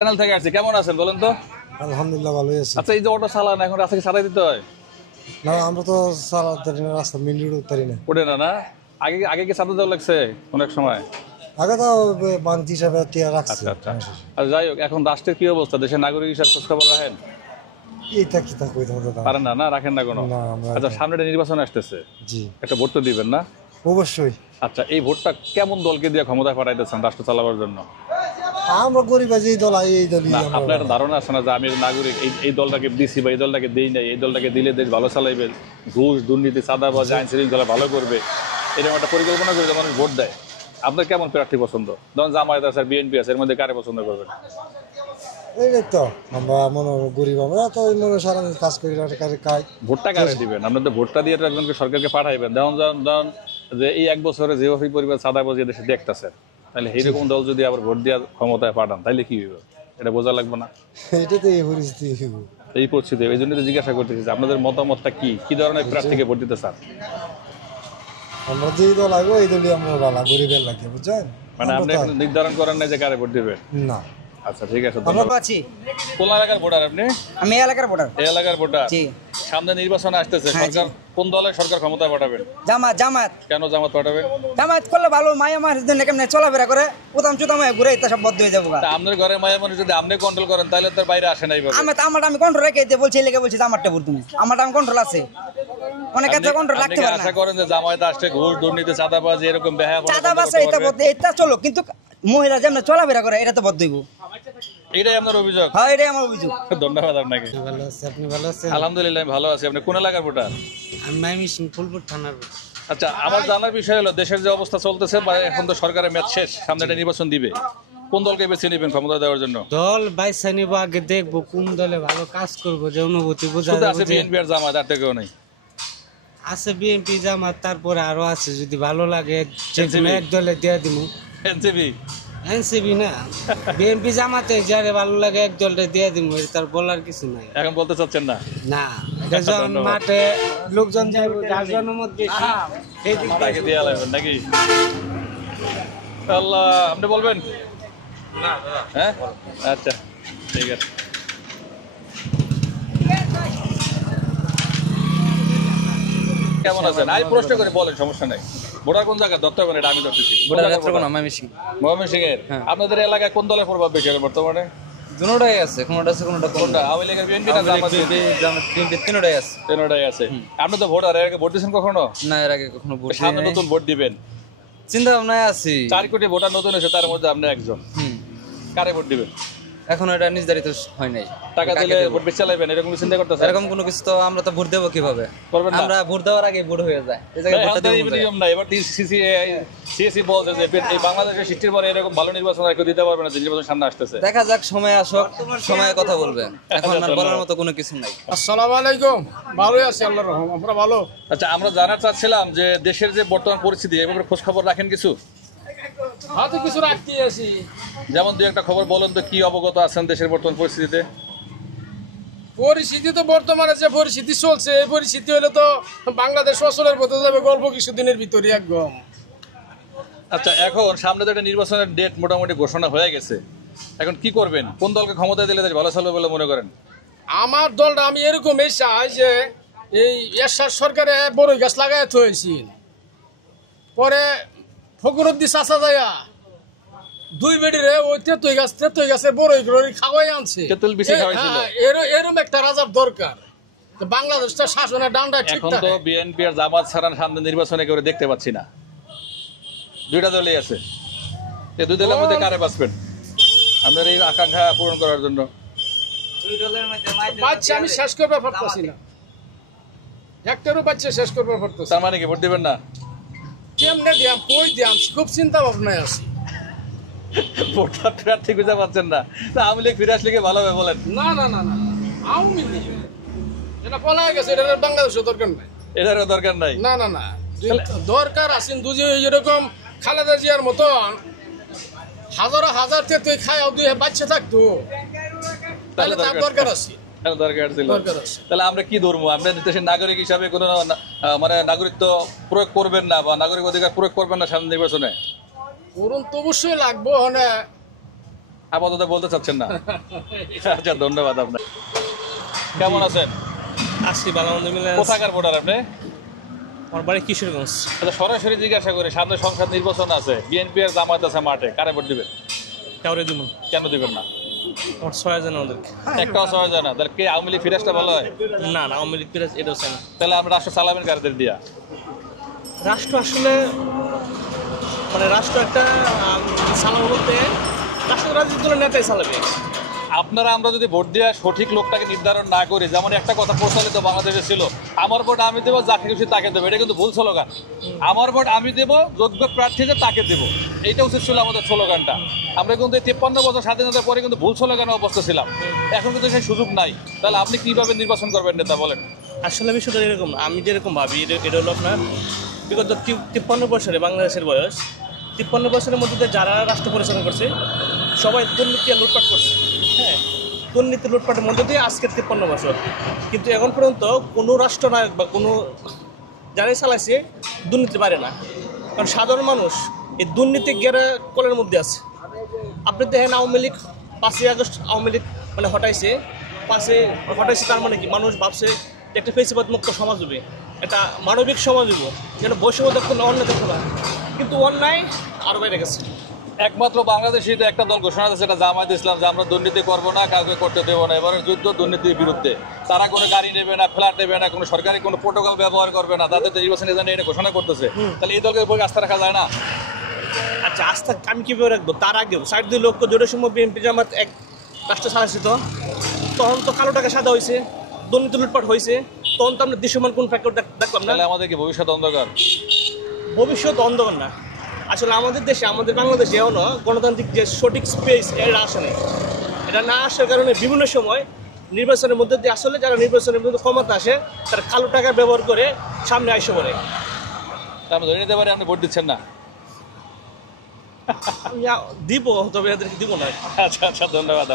Channel থেকে আসছি। কেমন আছেন বলেন তো? আলহামদুলিল্লাহ ভালোই আছি। আচ্ছা, এই যে অটো চালান এখন রাস্তা কি ছাড়াই দিতে হয়? না আমরা তো চালাতে পারি না, রাস্তা মেন রোড উঠতে না। ওঠে না না? আগে আগে কি ছাড়তে দেওয়া লাগছে অনেক সময়? আগে তো বান্তি হিসাবে টিয়া রাখছে। আচ্ছা আচ্ছা। আর যাই হোক, এখন রাষ্ট্রের কি অবস্থা? দেশের নাগরিক হিসাবে খোঁজ খবর রাখেন? এটা কি তা কইতে হবে দাদা? পারেন না না? রাখেন না কোনো? না আমরা আচ্ছা, সামনে একটা নির্বাচন আসতেছে, জি একটা ভোট তো দিবেন না? অবশ্যই। আচ্ছা, এই ভোটটা কেমন দলকে দিয়ে ক্ষমতায় পাঠাইতেছেন রাষ্ট্র চালাবার জন্য? আমরা গরিব আছি, এই দল এই দলই না, আমরা। আপনার একটা ধারণা আছে না যে আমি নাগরিক, এই দলটাকে দিছি বা এই দলটাকে দিই নাই, এই দলটাকে দিলে দেশ ভালো চালাইবে, ঘুষ দুর্নীতি চাঁদাবাজ আইন শৃঙ্খলা ভালো করবে, এরকম একটা পরিকল্পনা করে মানুষ ভোট দেয়। আপনার কেমন প্রার্থী পছন্দ? ধরুন জামায়াত আছে, বিএনপি আছে, এর মধ্যে কারে পছন্দ করবেন? এই তো আমরা মনে গরিব, আমরা তো মনে সারা কাজ করি কাজ। ভোটটা কারে দিবেন? আপনার তো ভোটটা দিয়ে তো একজনকে সরকারকে পাঠাইবেন। ধরুন যে এই এক বছরে যেভাবে পরিবার চাঁদাবাজি দেশে দেখতেছে, তাহলে এইরকম দল যদি আবার ভোট দিয়ে ক্ষমতায় পাঠান তাহলে কি হইব? এটা বোঝা লাগবে না? এটা তো এই পরিস্থিতি। এই পরিস্থিতি, এই জন্য তো জিজ্ঞাসা করতেছি যে আপনাদের মতামতটা কি, কি ধরনের প্রার্থীকে ভোট দিতে চান? আমরা যেই দল লাগবো এই দলই আমরা ভালো, গরিবের লাগে বুঝছেন। মানে আপনি এখন নির্ধারণ করেন না যে কারে ভোট দিবেন? না আচ্ছা, ঠিক আছে। আমরা আছি। কোন এলাকার ভোটার আপনি? আমি এলাকার ভোটার। এই এলাকার ভোটার। জি। সামনে নির্বাচন আসতেছে, হ্যাঁ, সরকার কোন দলের সরকার ক্ষমতায় পাঠাবেন? জামাত। কেন জামাত পাঠাবেন? জামাত করলে ভালো, মায়া মানুষ কেমনে চলাফেরা করে উদাম চুদাম ঘুরে এটা সব বদ্ধ হয়ে যাবো। তা আপনার ঘরে মায়া মানুষ যদি আপনি কন্ট্রোল করেন তাহলে তার বাইরে আসে নাই। আমি কন্ট্রোল রেখে দিয়ে বলছি, লেগে বলছি জামাতটা ভোট তুমি, আমার আমি কন্ট্রোল আছে। অনেক কাছে কন্ট্রোল রাখতে পারে না। আশা করেন যে জামায়াত আসছে ঘুষ দুর্নীতি চাঁদাবাজি এরকম বেহায়া চাঁদাবাজ এটা বদ্ধ, এটা চলো, কিন্তু মহিলা যেমন চলাফেরা করে এটা তো বদ্ধ হইব। এটাই আপনার অভিযোগ? হ্যাঁ, এটাই আমার অভিযোগ। ধন্যবাদ আপনাকে। ভালো আছে, আপনি ভালো আছেন? আলহামদুলিল্লাহ আমি ভালো আছি। আপনি কোন এলাকার ভোটার? আমি মাইমিসিং ফুলপুর থানার। আচ্ছা, আমার জানার বিষয় হলো দেশের যে অবস্থা চলতেছে, বা এখন তো সরকারের মেয়াদ শেষ, সামনে একটা নির্বাচন দিবে, কোন দলকে বেছে নেবেন ক্ষমতা দেওয়ার জন্য? দল বাইসা নিব, আগে দেখবো কোন দলে ভালো কাজ করবো, যে অনুভূতি বোঝা শুধু আছে বিএনপি আর জামাত, আর কেউ নেই? আছে বিএনপি জামাত, তারপরে আরো আছে, যদি ভালো লাগে যেকোনো এক দলে দিয়ে দিব। এনসিপি? এনসিপি না, বিএনপি জামাতে যারে ভালো লাগে এক দলে দিয়ে দিব, তার বলার কিছু নাই। এখন বলতে চাচ্ছেন না? না, যখন মাঠে লোকজন যাইব, যার জনমত বেশি সেই দিক তাকে দিয়ে লাগবেন নাকি? আল্লাহ, আপনি বলবেন? হ্যাঁ, আচ্ছা, ঠিক আছে। কেমন আছেন? আমি প্রশ্ন করে বলেন, সমস্যা নাই। ভোটার কোন জায়গায় ধরতে হবে না, এটা আমি ধরতেছি। ময়মনসিংহের। আপনাদের এলাকায় কোন দলের প্রভাব বেশি আছে বর্তমানে? দুটোটাই আছে, কোনোটা আছে কোনোটা কম। কোনটা? আওয়ামী লীগের, বিএনপি না জামাত? তিনটাই আছে। তিনটাই আছে। আপনি তো ভোটার, এর আগে ভোট দিয়েছেন কখনো? না, এর আগে কখনো ভোট দিই সামনে নাই। নতুন ভোট দিবেন, চিন্তা ভাবনায় আছি। 4 কোটি ভোটার নতুন হয়েছে, তার মধ্যে আপনি একজন। কারে ভোট দিবেন? এখন এটা নির্ধারিত হয় নাই। টাকা দিলে ভোট বেশি চালাবেন এরকম চিন্তা করতেছেন? এরকম কোনো কিছু তো আমরা তো ভোট দেবো কিভাবে? করবেন না? আমরা ভোট দেওয়ার আগে ভোট হয়ে যায়, এই জায়গায় ভোটটা দেবো কোথায়? নিয়ম নাই। এবার সিএসি বলছে যে এই বাংলাদেশের সৃষ্টির পরে এরকম ভালো নির্বাচন আর কেউ দিতে পারবে না, যে নির্বাচন সামনে আসতেছে। দেখা যাক, সময় আসুক, সময়ে কথা বলবে। এখন আর বলার মতো কোনো কিছু নাই। আসসালামু আলাইকুম। ভালোই আছি, আল্লাহর রহমতে। আমরা ভালো। আচ্ছা, আমরা জানার চাচ্ছিলাম যে দেশের যে বর্তমান পরিস্থিতি, এভাবে খোঁজ খবর রাখেন কিছু? হয়তো কিছু রাখতে আছি। যেমন দুই একটা খবর বলেন তো, কি অবগত আছেন দেশের বর্তমান পরিস্থিতিতে? পরিস্থিতি তো বর্তমানে যে পরিস্থিতি চলছে, এই পরিস্থিতি হলে তো বাংলাদেশ অচলের পথে যাবে গল্প কিছুদিনের ভিতরে একদম। আচ্ছা, এখন সামনে তো একটা নির্বাচনের ডেট মোটামুটি ঘোষণা হয়ে গেছে, এখন কি করবেন? কোন দলকে ক্ষমতা দিলে দেশ ভালো চলবে বলে মনে করেন? আমার দলটা আমি এরকমই চাই যে এই এরশাদ সরকারে বড়ই গাছ লাগাই থয়েছিল, পরে ফকরুদ্দি চাচা যাইয়া 2 বেডিরে ওই তেতই গাছে বড়ই খাওয়াই আনছে। তেঁতুল বিচি খাওয়াইছিল। এরকম একটা রাজার দরকার, বাংলাদেশটা শাসনের ডান্ডা ঠিক এখন তো বিএনপি আর জামাত ছাড়া সামনে নির্বাচনে কেউ দেখতে পাচ্ছি না, দুইটা দলই আছে। এই দুই দলের মধ্যে কারে বাঁচবেন আপনার এই আকাঙ্ক্ষা পূরণ করার জন্য? বাচ্চা আমি শেষ করতে পারতেছি না, একটারও বাচ্চা শেষ করতে পারতেছি। তার মানে কি ভোট দিবেন না? কেমনে দিয়াম, কই দিয়াম, খুব চিন্তা ভাবনায় আছি। ভোটার প্রার্থী খুঁজে পাচ্ছেন না? তা আওয়ামী লীগ ফিরে আসলে কি ভালো হবে বলেন? না না না না, আওয়ামী লীগ এটা পলায় গেছে, এটা বাংলাদেশের দরকার নাই। এটারও দরকার নাই? না না না, দরকার আছে দুজি যেরকম খালেদা জিয়ার মতন হাজার তুই খায় দুই বাচ্চা থাকতো, তাহলে তার দরকার আছে। দরকার ছিল। তাহলে আমরা কি ধরবো? আপনার দেশের নাগরিক হিসাবে কোনো মানে নাগরিকত্ব প্রয়োগ করবেন না বা নাগরিক অধিকার প্রয়োগ করবেন না সামনে নির্বাচনে? করুন তো অবশ্যই লাগবো। আপাতত বলতে চাচ্ছেন না? আচ্ছা, ধন্যবাদ আপনার। কেমন আছেন? আসছি ভালো মন্দ মিলে কোথাকার ভোটার আপনি? আমার বাড়ি কিশোরগঞ্জ। আচ্ছা, সরাসরি জিজ্ঞাসা করি, সামনে সংসদ নির্বাচন আছে, বিএনপি আর জামায়াত আছে মাঠে, কারে ভোট দিবেন? কাউরে দিব কেন দিবেন না? আমার 6 জন আমাদেরকে। একটাও সবাই জানা, তাহলে কে আওয়ামী লীগ ফিরাজটা ভালো হয়? না না, আওয়ামী লীগ পিরাজ এটাও চাই না। তাহলে আমরা রাষ্ট্র চালাবেন কারদের দিয়া? রাষ্ট্র আসলে মানে রাষ্ট্র একটা চালানো বলতে রাষ্ট্র রাজনীতি দলের নেতাই চালাবে। আপনারা আমরা যদি ভোট দেওয়া সঠিক লোকটাকে নির্ধারণ না করি, যেমন একটা কথা প্রচলিত বাংলাদেশে ছিল, আমার ভোট আমি দেবো, যাকে খুশি তাকে দেবো, এটা কিন্তু ভুল স্লোগান। আমার ভোট আমি দেবো, যোগ্য প্রার্থী যে তাকে দেবো, এইটা উচিত ছিল আমাদের স্লোগানটা। আমরা কিন্তু 53 বছর স্বাধীনতার পরে কিন্তু ভুল স্লোগানে অবস্থা ছিলাম, এখন কিন্তু সেই সুযোগ নাই। তাহলে আপনি কিভাবে নির্বাচন করবেন নেতা বলেন? আসলে বিষয়টা এরকম, আমি যেরকম ভাবি এটা হলো আপনার বিগত 53 বছরে বাংলাদেশের বয়স, 53 বছরের মধ্যে যারা রাষ্ট্র পরিচালনা করছে সবাই দুর্নীতি আর লুটপাট করছে। হ্যাঁ, দুর্নীতি লুটপাটের মধ্যে দিয়ে আজকে 53 বছর, কিন্তু এখন পর্যন্ত কোনো রাষ্ট্রনায়ক বা কোনো যারাই চালাইছে দুর্নীতি পারে না, কারণ সাধারণ মানুষ এই দুর্নীতি গেরা কলের মধ্যে আছে। আপনি দেখেন আওয়ামী লীগ 5ই আগস্ট আওয়ামী লীগ মানে হটাইছে, তার মানে কি মানুষ ভাবছে একটা ফেসিবাদ মুক্ত সমাজ হবে, একটা মানবিক সমাজ হইব, যেন বৈষম্য দেখো না, অন্যায় দেখো না, কিন্তু অন্যায় আরও বাইরে গেছে। একমাত্র বাংলাদেশে তো একটা দল ঘোষণা দিয়েছে, সেটা জামায়াত ইসলাম, যে আমরা দুর্নীতি করবো না, কাউকে করতে দেবো না। এবারে যুদ্ধ দুর্নীতির বিরুদ্ধে। তারা কোনো গাড়ি নেবে না, ফ্ল্যাট নেবে না, কোনো সরকারি কোনো প্রোটোকল ব্যবহার করবে না, তাদের তো নির্বাচন এজেন্ডা এনে ঘোষণা করতেছে। তাহলে এই দলকে উপরে আস্থা রাখা যায় না? আচ্ছা, আস্থা আমি কীভাবে রাখবো? তার আগেও 62 লক্ষ জোটের সময় বিএনপি জামাত এক রাষ্ট্র চালাইছে, তো তখন তো কালো টাকা সাদা হয়েছে, দুর্নীতি লুটপাট হয়েছে, তখন তো আমরা দৃশ্যমান কোন ফ্যাক্টর দেখলাম না। তাহলে আমাদের কি ভবিষ্যৎ অন্ধকার? ভবিষ্যৎ অন্ধকার না, আসলে আমাদের দেশে, আমাদের বাংলাদেশে এখনো গণতান্ত্রিক যে সঠিক স্পেস এটা আসে নাই। এটা না আসার কারণে বিভিন্ন সময় নির্বাচনের মধ্যে দিয়ে আসলে যারা নির্বাচনের মধ্যে ক্ষমতা আসে তারা কালো টাকা ব্যবহার করে সামনে আইসে পড়ে। আমরা ধরে নিতে পারি আপনি ভোট দিচ্ছেন না? দিব, তবে এদেরকে দিব না। আচ্ছা আচ্ছা, ধন্যবাদ।